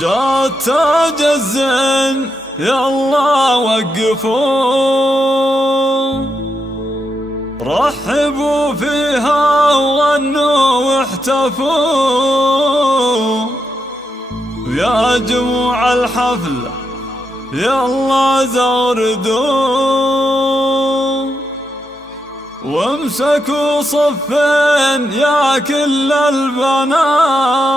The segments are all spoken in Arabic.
جات تاج الزين يا الله وقفوا، رحبوا فيها وغنوا واحتفوا، يا جموع الحفلة يا الله زوردوا، وامسكوا صفين يا كل البنات.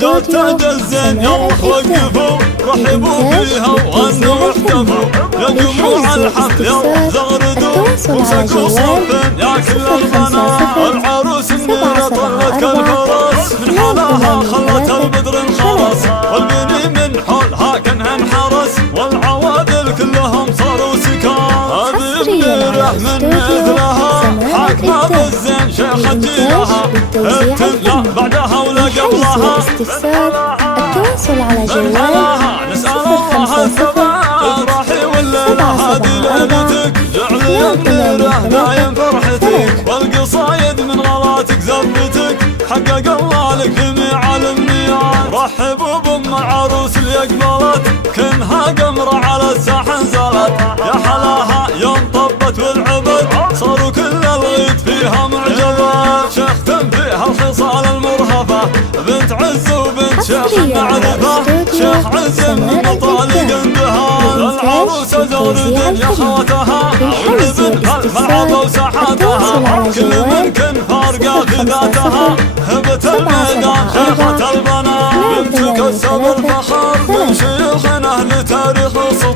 جات تاج الزين يلا وقفوا، رحبوا فيها وغنوا واحتفوا، يا جموع الحفل يلا زغردوا، وامسكوا صفين يا كل البنات. العروس النيرة طلت كالفرس، من حلاها خلت البدر انخرس، والبني من حولها كانها انحرس، والعوادل كلهم صاروا سكان. هذه النيرة من مثلها حاكمة بالزين شيخة جيلها، ابتلى بعدها ولا قبلها. استفسار التواصل على جوال نسأل الله الثبات، راحي والليلة هذه ليلتك، جعل النيرة دايم فرحتك، والقصايد من غلاتك زفتك، حقق الله لك جميع الامنيات. رحبوا بام العروس اللي اقبلت، كنها قمرة على الساحة نزلت، يا حلاها يوم طبت والعبد، صاروا كل الغيط فيها معجبات. شيختم فيها الخصال المرهفة، بنت عز وبنت شيخ المعرفة، شيخ عز من مطالق عندها. العروسة زوردين يا خواتها، والابن فالملعبة وساحاتها، كل من كن فارقة في ذاتها، هبة الميدان شيخة البنات. بنتك السبب الفخر من شيوخنا لتاريخ وسطور.